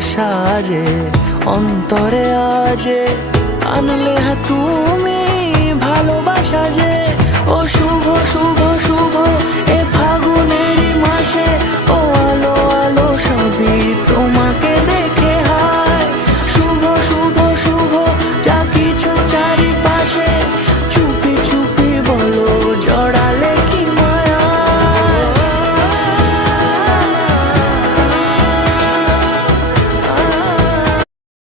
সাজে অন্তরে আজে আনলে হ্যাঁ তুমি ভালোবাসা যে। ও শুভ শুভ শুভ এ ফাগুনেরই মাসে, ও আলো আলো